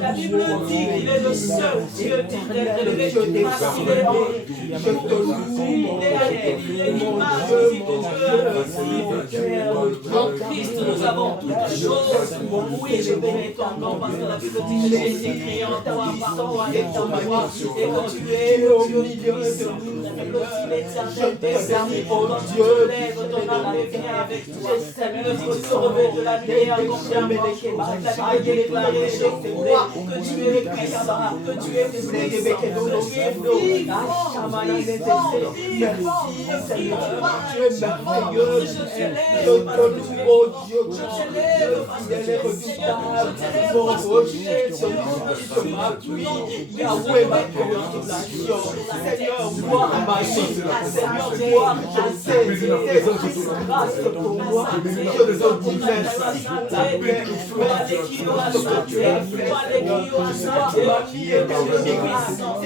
La Bible dit qu'il est le seul Dieu d'éternel, je te loue, il est l'image en Christ, nous avons toutes choses. Oui, je bénis ton nom parce que la Bible dit que j'ai été créé en toi, pardon, et en toi, et que tu es le Dieu de l'éternel, béni, oh Dieu, lève ton âme et viens avec toi. La Bible dit que tu te revêts de la lumière, confirme la Bible déclaré chez toi que tu es puissant, que tu es puissant, que tu es vivant, tu es merveilleux, je t'élève parce que tu es bon, je t'élève parce que tu es Seigneur, je t'élève parce que tu es Dieu, je m'appuie, Yahweh ma consolation, Seigneur, moi ma vie, Seigneur, moi je sais, c'est grâce pour moi, je te dis merci pour ta paix, c'est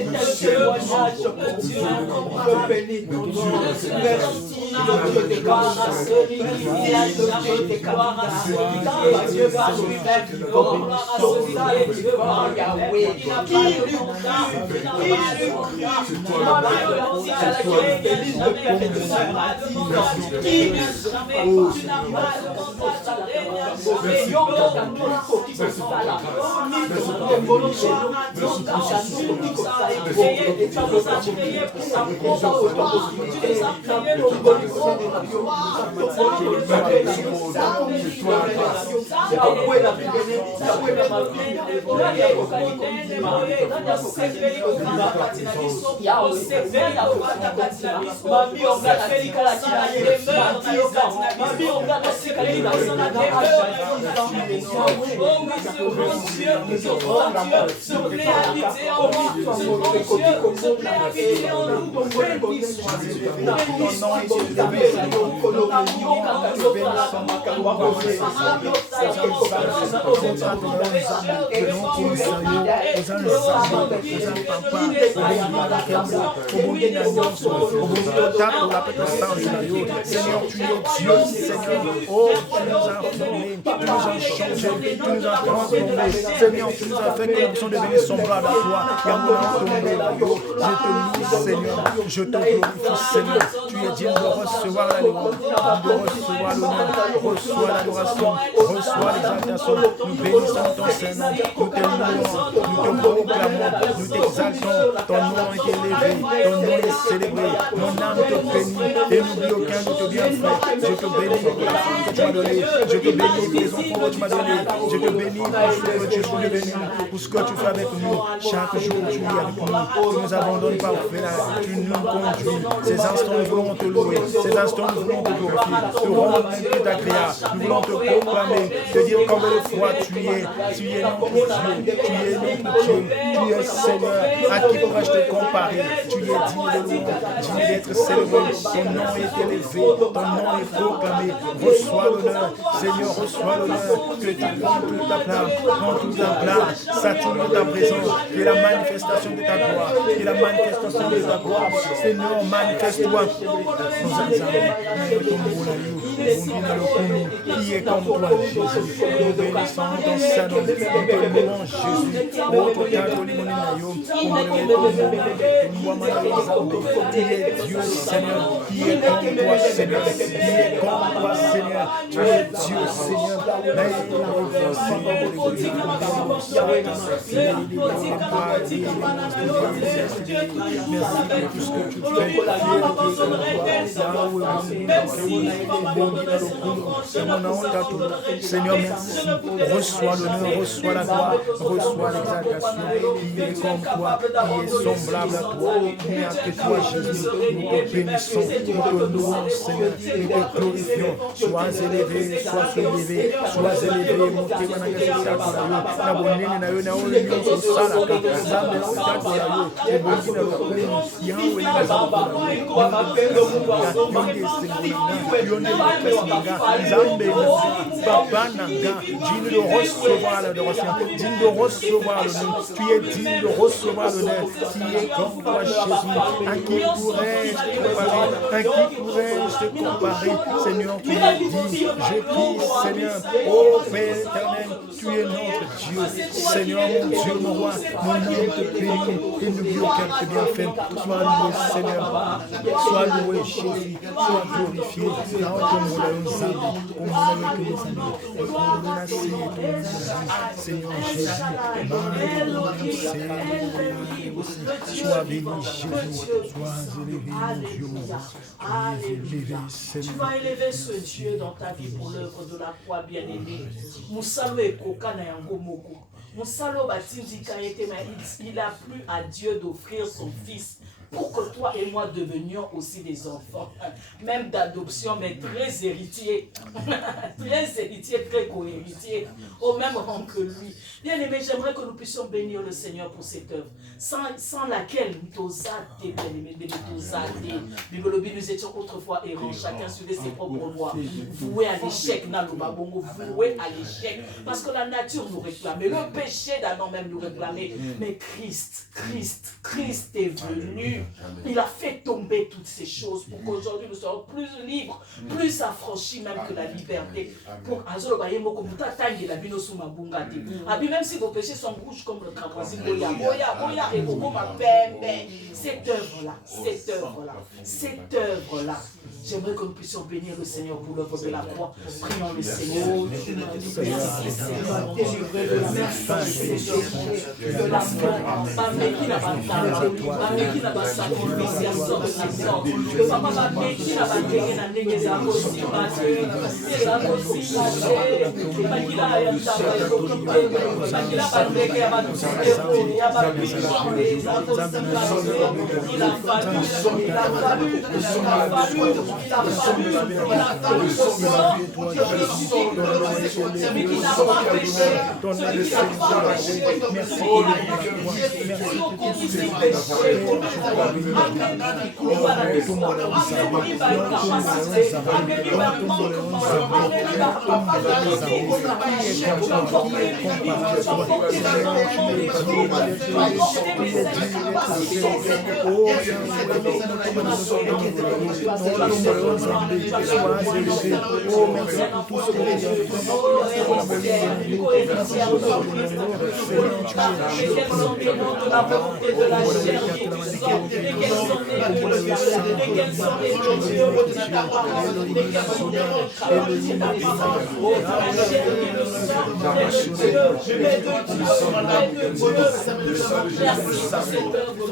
tel témoignage pour Dieu, je bénis ton nom, merci le Dieu des grâces, le Dieu des grâces, Dieu par lui-même, Dieu par Yahweh, il n'a pas de condamnation, il n'a pas de condamnation, tu n'as pas de condamnation, tu n'as pas de ce plaît habiter en moi, ce bon Dieu, ce plaît habiter en nous, béni sois Dieu, béni sois Dieu, Seigneur, tu es Dieu, Seigneur. Oh, tu nous as formés, tu nous as changés, tu nous as transformés. Seigneur, tu nous as fait que nous sommes devenus semblables à toi. Je te loue, Seigneur. Je te glorifie, Seigneur. Tu es digne de recevoir la louange, de recevoir l'honneur, reçois l'adoration, reçois l'exaltation. Nous bénissons ton Seigneur, nous te louons, nous te proclamons, nous t'exaltons. Ton nom est élevé, ton nom est célébré. Mon âme te bénit et n'oublie aucun de tes bienfaits. Je te bénis pour la femme que tu m'as donnée. Je te bénis pour les enfants que tu m'as donnés. Je te bénis pour ce que tu es devenu, pour ce que tu fais avec nous. Chaque jour, tu es avec nous. Tu nous abandonnes pas au final. Tu nous conduis. Ces instants, nous voulons te louer. Ces instants, nous voulons te glorifier. Te rendre un culte agréable. Nous voulons te proclamer, te dire combien de fois tu es notre Dieu. Tu es notre Dieu. Tu es Seigneur. À qui pourrais-je te comparer? Tu es digne de louange, digne d'être célébré. Ton nom est élevé. Ton nom est proclamé. Reçois l'honneur. Seigneur, reçois l'honneur. Que tu prends toute ta place. Prends toute ta place. Sature ta présence. Que la manifestation de ta gloire. Que la manifestation de ta gloire. Seigneur, manifeste-toi. Qui est comme toi, Jésus. Nous bénissons ton Saint-Nom. Nous te louons, Jésus. Notre catholique, tu es Dieu, Seigneur. Qui est comme toi, Seigneur. Qui est comme toi, Seigneur. Tu es Dieu, Seigneur. Merci pour tout ce que tu fais. Seigneur, merci. Reçois l'honneur, reçois la gloire, reçois l'exaltation. Qui est comme toi, qui est semblable à toi. Qui est que toi, Jésus. Nous te bénissons, nous te louons, Seigneur. Nous te glorifions. Sois élevé, sois soulevé, sois élevé. Montez dans digne de recevoir l'adoration, digne de recevoir l'honneur. Tu es digne de recevoir l'honneur. Qui est comme toi, Jésus. À qui pourrais-je te comparer? À qui pourrais-je te comparer? Seigneur, tu es digne. Je prie, Seigneur, ô Père éternel, tu es notre Dieu. Seigneur, mon Dieu, mon roi, mon âme te bénit et n'oublie aucun de tes bienfaits. Sois loué, Seigneur. Sois loué, Jésus. Sois glorifié. Seigneur Jésus, sois béni, Jésus. Sois élevé, mon Dieu. Tu vas élever ce Dieu dans ta vie pour l'œuvre de la croix, bien-aimé. Moussalo et Koka na yango moko. Moussalo batindika yete, mais il a plu à Dieu d'offrir son fils pour que toi et moi devenions aussi des enfants, même d'adoption, mais très héritiers, très co-héritiers, au même rang que lui. Bien aimé, j'aimerais que nous puissions bénir le Seigneur pour cette œuvre, sans laquelle nous étions autrefois errants, chacun suivait ses propres voies, voués à l'échec, voués à l'échec, parce que la nature nous réclamait, le péché d'Adam même nous réclamait, mais Christ est venu. Il a fait tomber toutes ces choses pour qu'aujourd'hui nous soyons plus libres, plus affranchis même que la liberté. Pour même si vos péchés sont rouges comme le cramoisi, cette œuvre-là, j'aimerais que nous puissions bénir le Seigneur pour l'œuvre de la croix. Prions le Seigneur. Merci Seigneur. Merci Seigneur. De la il a fallu, il a fallu le sang, celui qui n'a pas péché, celui qui n'a pas péché,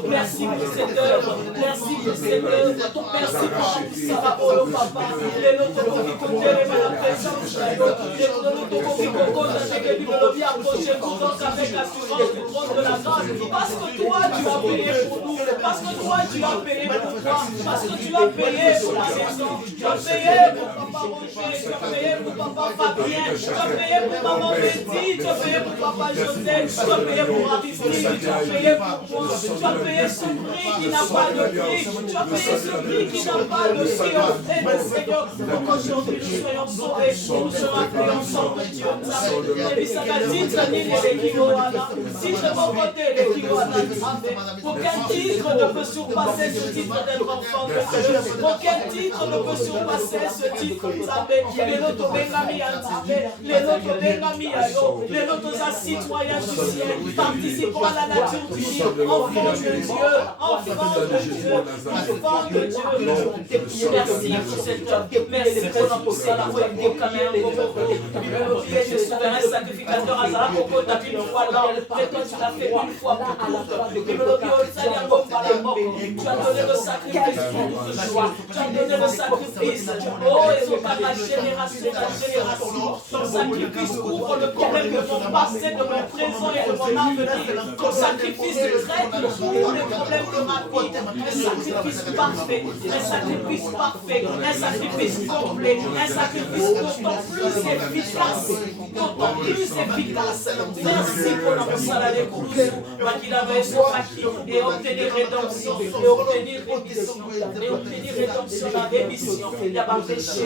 Merci pour cette œuvre, merci pour cette œuvre, merci pour ça va pour le papa, les autres qui comptent la présence, les autres qui comptent le bien approcher pour donc avec l'assurance du trône de la grâce, parce que toi tu as payé pour nous, parce que toi tu as payé pour moi, parce que tu as payé pour la maison, tu as payé pour papa Roger, tu as payé pour papa Fabien, tu as payé pour maman Betty, tu as payé pour papa Joseph, tu as payé pour Aristide, tu as payé pour moi, tu as payé ce prix qui n'a pas de prix, tu as payé ce prix qui n'a pas de prix, oh Seigneur, pour qu'aujourd'hui nous soyons sauvés, nous serons appelés ensemble, Dieu, et puis ça va titre ni les Kigoana, titre mon côté les Kigoana, aucun titre ne peut surpasser ce titre d'être enfant de Dieu, aucun titre ne peut surpasser ce titre, les autres Bengami les autres Bengami les autres citoyens du ciel, participant à la nature divine, enfants de Dieu, enfants de Dieu, enfants de Dieu. Merci pour cette œuvre, merci pour notre poussée, la foi et pour Caméra, pour le souverain sacrificateur à Zara, pour que tu as une fois là, et toi tu l'as fait une fois pour toutes. Tu as donné le sacrifice pour toute joie, tu as donné le sacrifice, oh, et non pas la génération, ton sacrifice couvre le problème de mon passé, de mon présent et de mon avenir, ton sacrifice traite tous les problèmes de ma vie, un sacrifice parfait, un sacrifice parfait, un sacrifice complet, un sacrifice d'autant plus efficace, d'autant plus efficace. Merci pour notre salut pour nous, qu'il avait son acquis et obtenir rédemption, et obtenir rémission, et obtenir rédemption, la rémission, il n'y a pas péché,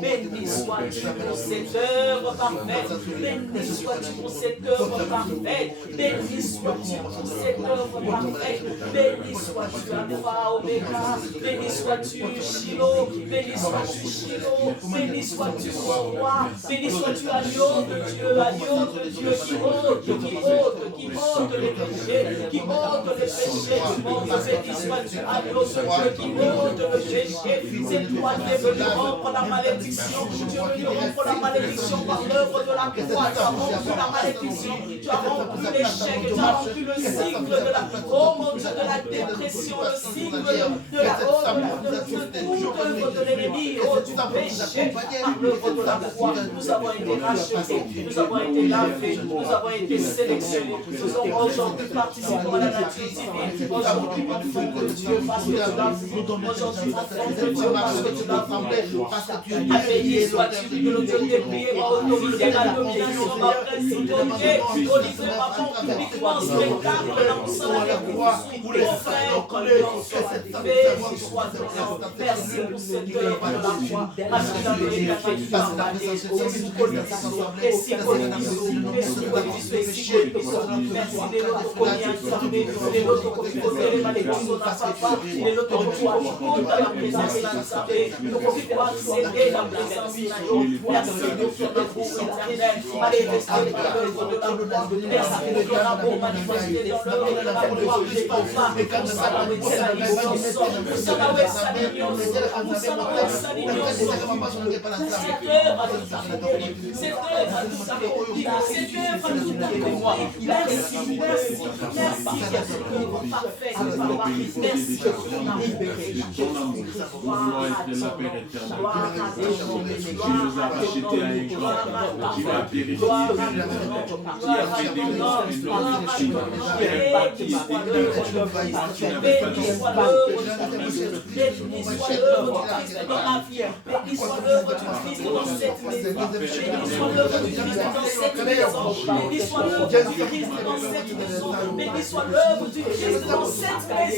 béni sois-tu pour cette œuvre parfaite, béni sois-tu pour cette œuvre parfaite, béni sois-tu pour cette œuvre parfaite, béni sois-tu Alpha Omega, béni sois-tu Shiloh, béni sois-tu Shiloh, béni sois-tu mon roi, béni sois-tu agneau de Dieu qui ôte les péchés, qui ôte les péchés du monde, béni sois-tu agneau de Dieu qui ôte le péché, c'est toi qui es venu rompre la malédiction, tu es venu rompre la malédiction par l'œuvre de la croix, tu as rompu la malédiction, tu as rompu l'échec, tu as rompu le cycle de la, oh mon Dieu, de la dépression, le cycle de la toute œuvre de l'ennemi, oh du péché, par l'œuvre de la croix, nous avons été rachetés, nous avons été lavés, nous avons été sélectionnés, nous avons aujourd'hui participé à la nature divine, aujourd'hui enfant de Dieu parce que tu l'as vu, aujourd'hui enfant de Dieu parce que tu l'as vu, béni sois-tu que le Dieu des prières va autoriser la domination, ma principauté, autoriser ma mort publiquement, spectacle, l'ensemble de la croix, pour les frères, béni soit ton nom, merci pour cette œuvre de la croix, parce que dans les capacité d'emballer, et si colonisons, et si colonisons, et si colonisons, et si colonisons, merci de l'autre combien ensemble, de l'autre combien les malédictions dans sa part, de l'autre combien dans la présence de l'ensemble, de l'autre combien accéder à la présence de l'ensemble, merci de faire le groupe éternel, manifester dans l'œuvre de la croix, merci de ton amour manifesté dans l'œuvre de la croix, les papas, nous savons où cette œuvre à nous accomplir, cette œuvre à nous accomplir, merci, merci pour cette œuvre parfaite, papa. Merci pour ton amour. Gloire à ton nom. Gloire à ton nom. Gloire à ton nom. Gloire à ton nom. Gloire à ton nom. Gloire à ton nom. Béni soit l'œuvre de Christ. Béni soit l'œuvre de Christ. Béni soit l'œuvre de Christ dans ma vie. Béni soit l'œuvre du Christ dans cette maison. Béni soit l'œuvre du Christ dans cette maison. Béni soit l'œuvre du Christ dans cette maison. Béni soit l'œuvre du Christ dans cette maison.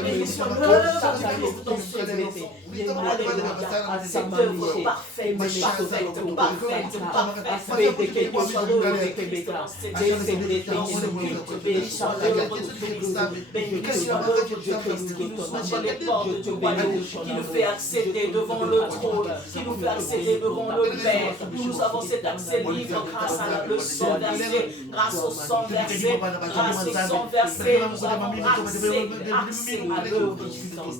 Béni soit l'œuvre du Christ dans cette maison. Alléluia. Cette œuvre parfaite, parfaite, parfaite, parfaite. Béni soit l'œuvre du Christ dans cette maison. Béni soit l'œuvre du Christ. Béni soit l'œuvre du Christ qui nous ouvre les portes du royaume, qui nous fait accéder devant le trône, qui nous fait accéder devant le Père. Nous avons cet accès libre grâce à le sang versé, grâce au sang versé, grâce au sang versé. Nous avons accès à l'œuvre du Christ, au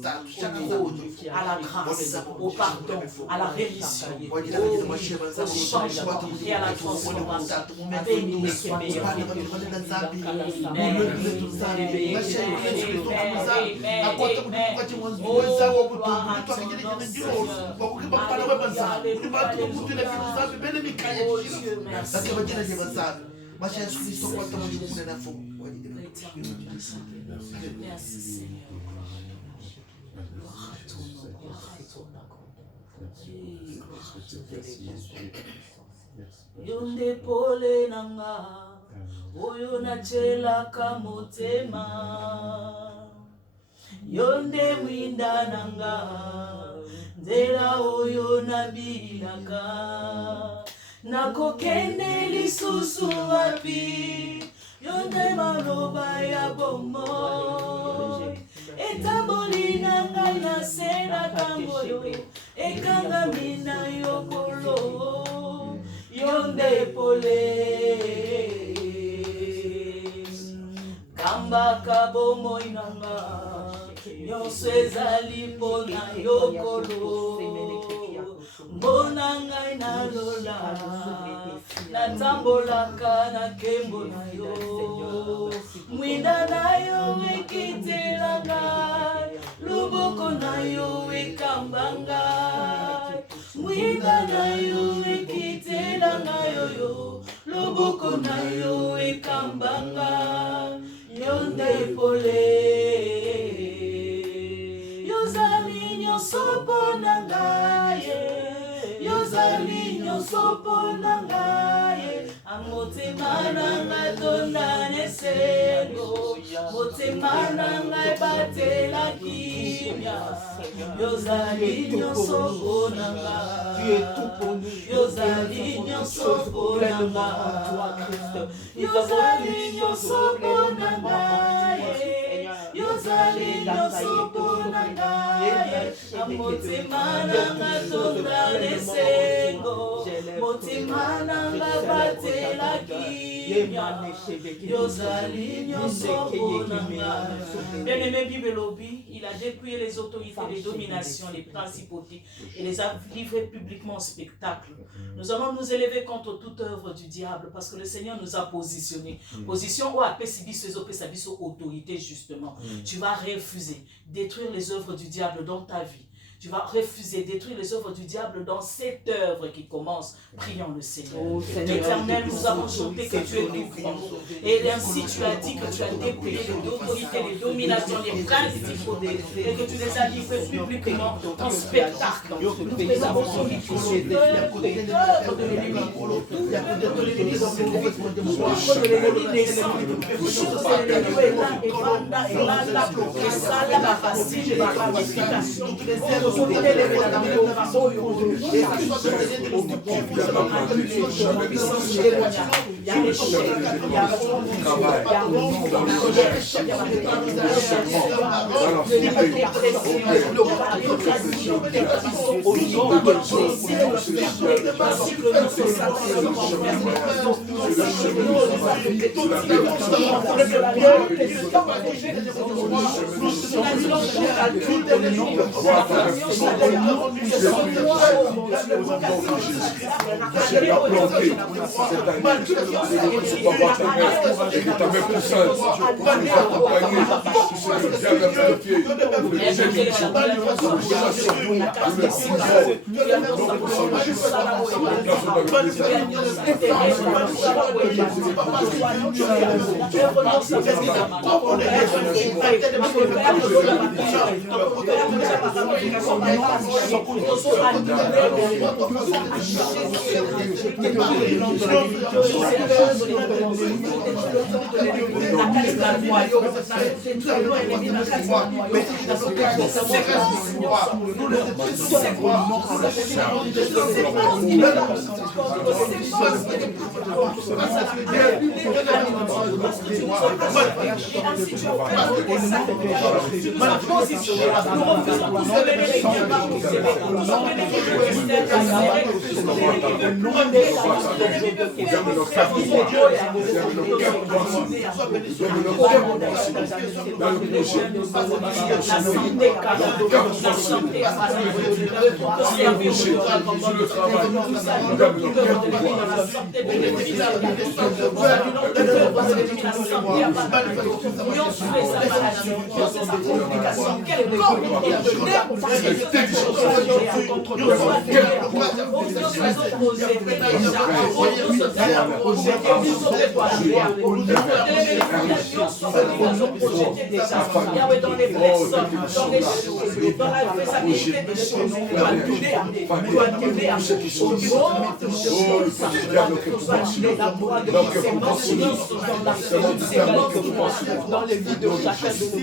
trône, à la grâce, au pardon, à la rémission, au changement et à la transformation. Béni soit Dieu. Merci Seigneur. Gloire à ton nom, gloire à ton nom. Yonde pole nanga, oyo na chela kamotema. Yonde mwinda nanga, nzela oyo nabilaka. Nakokende lisusu wapi, yonde maloba ya bomoi. Etamboli nanga na sena kamboyo, ekanga mina yokolo. Yonde pole kamba kabomoi nanga, nyonso ezali mpona yokolo. Mbona ngai nalola, natambolaka na nkembo na yo. Mwinda na yo ekitela ngai, loboko na yo ekamba ngai. Mwinda na yo ekitela ngai oyo, loboko na yo ekamba ngai. Yonde pole, yozali nyonso mpona ngai, yozali nyonso mpona ngai. Motema na ngai tonda nesengo, motema na ngai batela kimia. Yozali nyonso mpona ngai, yozali nyonso mpona ngai. Yozali nyonso mpona ngai, yozali nyonso mpona ngai. Motema na ngai tonda nesengo, motema na ngai batela kimia. Yozali nyonso mpona ngai. Bien-aimé, Bible lobby, il a dépouillé les autorités, les dominations, les principautés et les a livrés publiquement au spectacle. Nous allons nous élever contre toute œuvre du diable parce que le Seigneur nous a positionnés. Position où a sa autorité justement. Tu vas refuser, détruire les œuvres du diable dans ta vie. Tu vas refuser, détruire les œuvres du diable dans cette œuvre qui commence. Prions le Seigneur. Éternel, nous avons chanté que tu es tout grand. Et ainsi tu as dit que tu as dépouillé les autorités, les dominations, les principautés, et que tu les as livrés publiquement en spectacle. Nous avons soumis toute œuvre de l'ennemi. Toute œuvre de l'ennemi dans cette vie. Toute œuvre de l'ennemi naissant. Toute œuvre de l'ennemi et Banda, et Landa, et Sala, la facile, la ramification, les œuvres. Nous avons Dans les vies de chacun de nos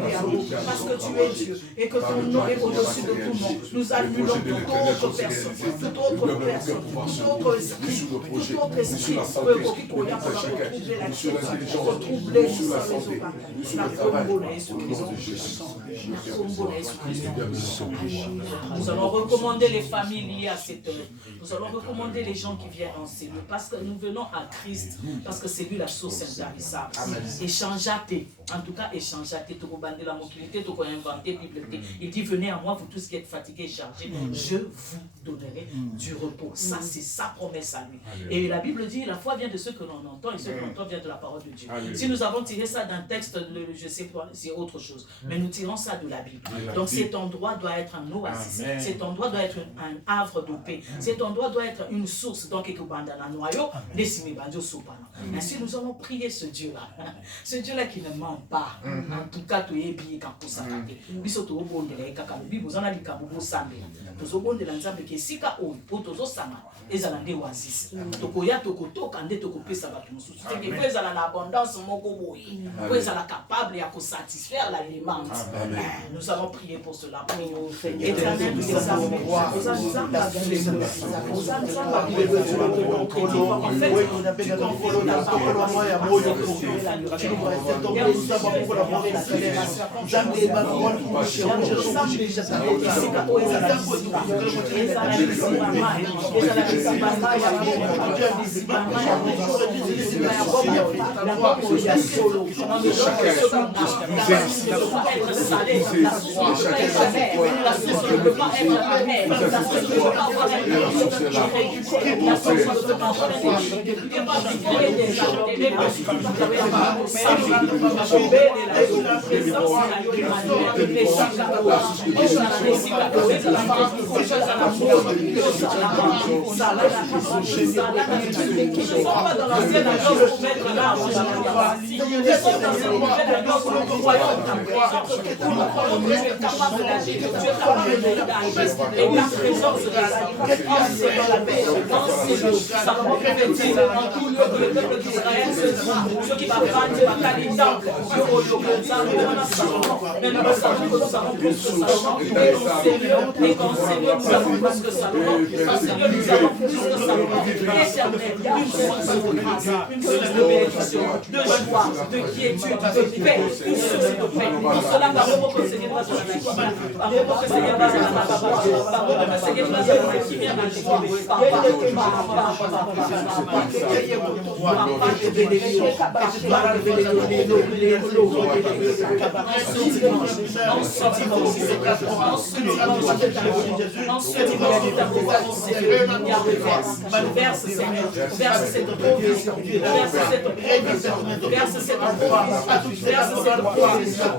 bien-aimés, parce que tu es Dieu et que ton nom est au-dessus de tout nom. Nous annulons toute autre personne, toute autre personne, tout autre esprit, tout autre esprit nous allons recommander les familles liées à cette œuvre. Nous allons recommander les gens qui viennent en cellule parce que nous venons à Christ, parce que c'est lui la source intarissable. Échangeate, en tout cas échangeate, tu peux la mobilité, tu peux inventer, il dit venez à moi vous tous qui êtes fatigués et chargés, je vous donnerai du repos. Ça c'est sa promesse à lui. Et la Bible dit la foi vient de ce que l'on entend et ce que l'on entend vient de la parole de Dieu. Si nous avons tiré ça d'un texte, je sais pas, c'est autre chose, mais nous tirons ça de la Bible. Donc cet endroit doit être un oasis, cet endroit doit être un havre de paix, cet endroit doit être une source. Donc ainsi nous allons prier ce Dieu-là, ce Dieu-là qui ne ment pas. En tout cas, tu es bien quand vous savez. Biso to obondela kaka bible zana likabubo sambela. Tozobondela nzambe ke sika oyo potozo sama ezala nde oasis. Tokoya tokotoka nde tokopesa bato mosusu. C'est que ezala na abondance moko boye. Ezala capable ya ko satisfaire la demande. Nous allons prier pour cela. Éternel, nous sommes ceux qui va prendre Mais nous savons que nous avons plus que Salomon. Et qu'en Seigneur, nous avons plus que Salomon. En Seigneur, nous avons plus que Salomon. Éternel, une source de grâce, une source de bénédiction, de joie, de quiétude, de paix, une source de paix. Pour cela, par le mot que Seigneur va se faire, par le mot que Seigneur va se faire, par le mot que Seigneur va se faire, qui vient dans verse Seigneur, verse cette provision, verse cette provision, verse cette provision, verse cette provision,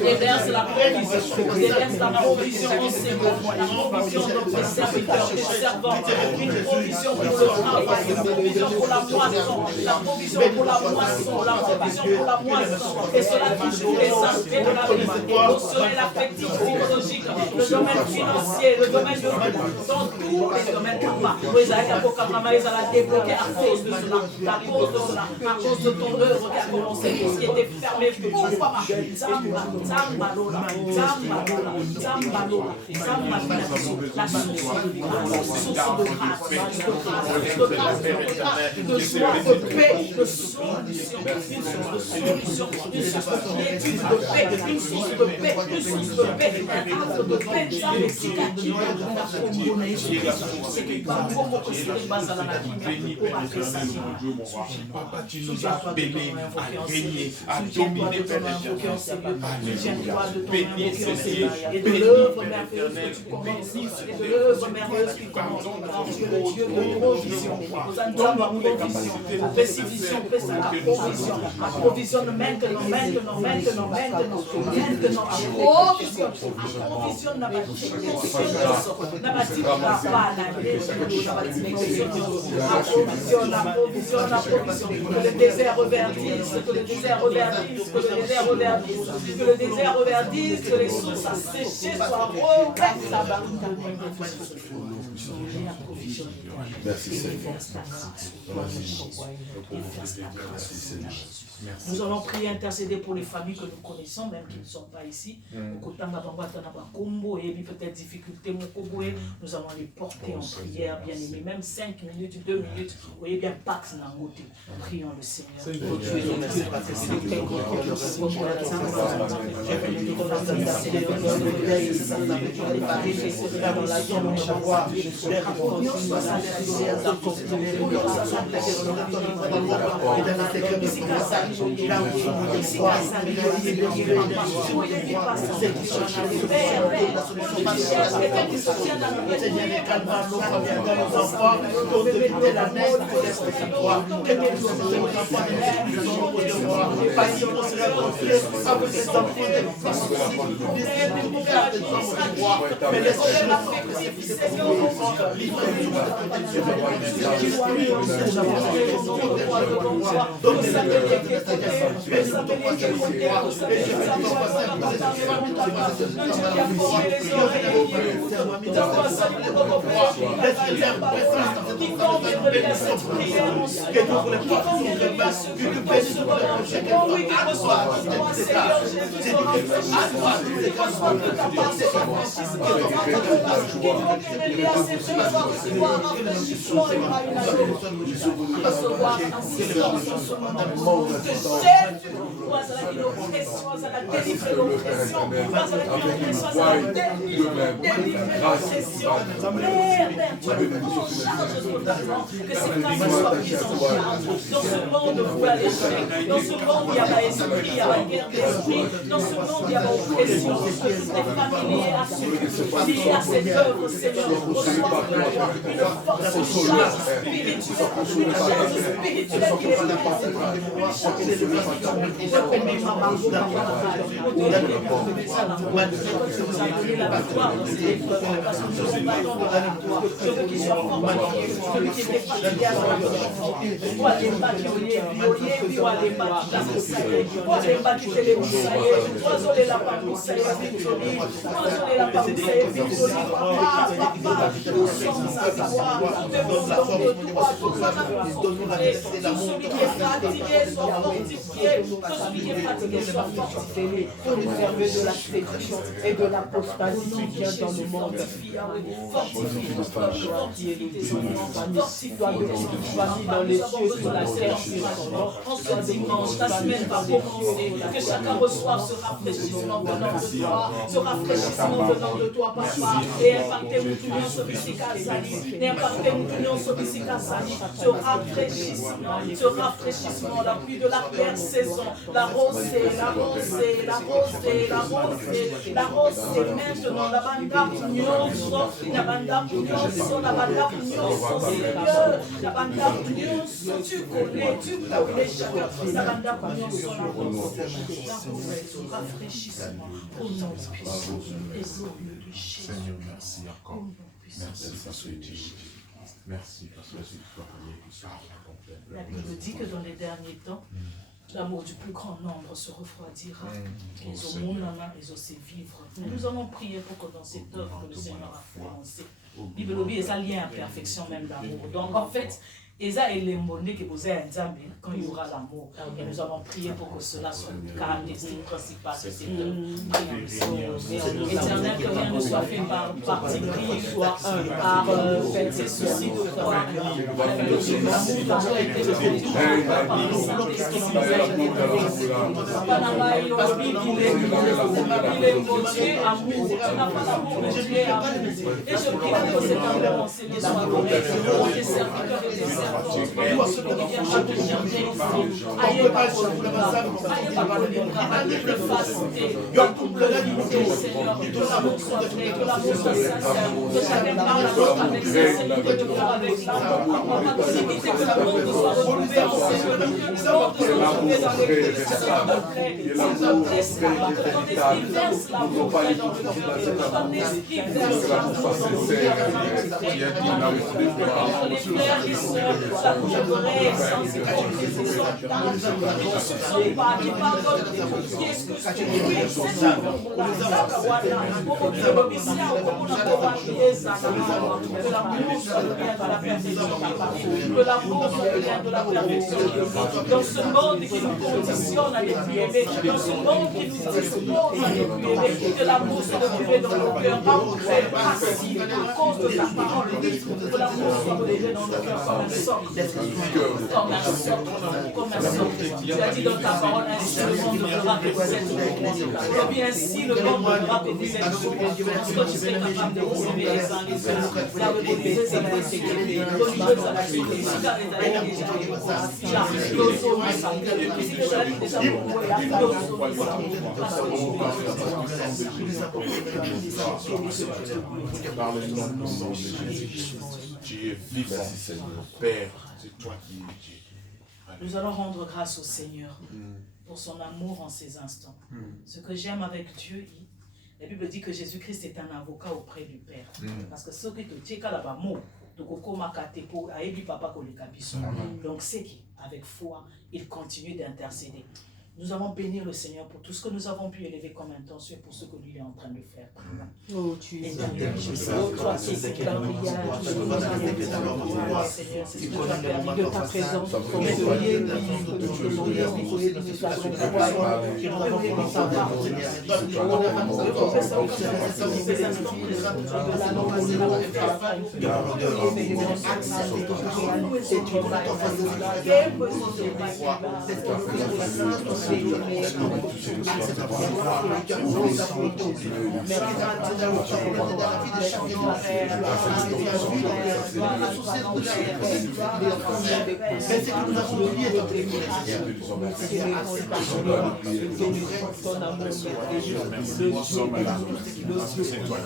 déverse la provision, déverse la provision au Seigneur, la provision de tes serviteurs, tes servants, une provision pour le travail, la provision pour la moisson, la provision pour la moisson, la provision pour la moisson, et cela touche tous les aspects de la vie, émotionnel, affectif, psychologique, le domaine financier, le domaine de dans tous les domaines papa. Oui, ça a débloqué à cause de cela, à cause de ton œuvre qui a commencé, ce qui était fermé. La source de grâce, de joie, de paix, de solution, une source de solution, une source de quiétude, de paix, une source de paix, une source de paix, un arbre de paix, ça me cicatrice, c'est qui va beaucoup que c'est pas ça dans la vie, pour après ça. Papa, tu nous as bénis à régner, à dominer, Père bénis, Seigneur, et de l'œuvre merveilleuse que tu commences, et de l'œuvre merveilleuse qui commence, le Dieu de provision, nous attendons la provision, précision, approvisionne maintenant, approvisionne n'a pas que le désert reverdisse, que le désert reverdisse, que le désert reverdisse, que le désert reverdisse, que les sources asséchées soient rouvertes. Merci Seigneur. Nous allons prier, intercéder pour les familles que nous connaissons, même qui ne sont pas ici. Peut-être difficulté, nous allons les porter en prière, bien aimés. Même 5 minutes, 2 minutes, vous voyez bien, Pax Nangote. Prions le Seigneur. Que ces familles soient mises en charge. Dans ce monde où il y a l'échec, dans ce monde où il y a l'esprit, il y a la guerre d'esprit, dans ce monde où il y a l'oppression, que toutes les familles liées à cette œuvre, Seigneur, reçoivent de toi une force, une charge spirituelle qui les la papa, vous savez, papa, nous sommes à toi, nous demandons de toi, tout ça va nous fortifier, tout celui qui est fatigué soit fortifié, tout celui qui est fatigué soit fortifié, pour nous servir de la séduction et de l'apostasie qui vient dans le monde. Fortifie nos peuples, fortifie tes enfants, fortifie Dans les cieux, sur la terre, en ce dimanche, la semaine va commencer, que chacun reçoive ce rafraîchissement venant de toi, ce rafraîchissement venant de toi, papa, et impacter l'union sobisika sali, et impacter l'union sobisika sali, ce rafraîchissement, la pluie de la belle saison, la rosée, maintenant, la banda pugnonso, Seigneur, la banda pugnonso, tu connais chacun, la banda pugnonso, la rafraîchissement, au nom puissant et glorieux de Jésus. Seigneur, merci encore. Merci parce que tu merci parce que tu La Bible dit que dans les derniers temps, l'amour du plus grand nombre se refroidira. Les aumônes, les aussi vivre. Nous allons prier pour que dans cette œuvre que le Seigneur a commencé, Bible et ça lien à perfection même d'amour. Donc en fait, et ça est les monnaies qui vous aident quand il y aura l'amour. Et nous allons prier pour que cela soit le caractéristique principal de cette œuvre. Éternel, que rien ne soit fait par parti pris, soit par ces soucis de foi. L'amour a été le produit par le Saint-Esprit qui nous a été donné. Il est Dieu amour. Tu n'as pas l'amour, mais Dieu est amour. Et je prie que cet amour enseigné soit donné pour tes serviteurs et tes serviteurs. Pour ceux qui viennent à te chercher ici, aïe pas pour le bras, aïe pas pour le bras, le facilité, dans toute l'unité, Seigneur, que l'amour soit vrai, que l'amour soit sincère, que chacun parle à l'autre avec sincérité de cœur, avec l'amour. On va nous éviter que le monde soit retrouvé en Seigneur, que le monde soit retrouvé dans l'église, s'il te plaît, Seigneur, que ton esprit verse l'amour vrai dans le cœur, que ton esprit verse l'amour dans le cœur, les frères et sœurs, ça nous aimerait sans hypocrisie, sans tâche, qui ne soupçonnent pas, qui pardonnent, qui excusent, qui prient, c'est amour-là, pour que le Messie, pour la pauvreté, que l'amour soit le lien de la perfection, que l'amour soit le lien de la perfection. Dans ce monde qui nous conditionne à ne plus aimer, dans ce monde qui nous dispose à ne plus aimer, que l'amour soit retrouvé dans nos cœurs, assis à cause de ta parole, que l'amour soit retrouvé dans nos cœurs comme un socle. Comme un socle. Tu as dit dans ta parole, ainsi le monde verra que vous êtes beaux. Et bien ainsi le monde verra que vous êtes beaux. Parce que tu serais capable de vous aimer les uns les autres. Là où vous êtes à la sécurité, au niveau de la sécurité, si tu as déjà déjà par le nom de Jésus. Tu es vivant, Père, c'est toi qui es Dieu. Nous allons rendre grâce au Seigneur pour son amour en ces instants. Ce que j'aime avec Dieu, la Bible dit que Jésus-Christ est un avocat auprès du Père. Parce que ce qui te tient là-bas, donc c'est qu'avec foi, il continue d'intercéder. Nous allons bénir le Seigneur pour tout ce que nous avons pu élever comme intention et pour ce que lui est en train de faire. Oh, tu es toi, c'est ce que la prière, tout ce que nous avons Seigneur, c'est ce que tu as permis de ta présence. Comme ce lieu, que nous te demandons, que nous savons savoir, que nous avons savoir.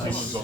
Merci.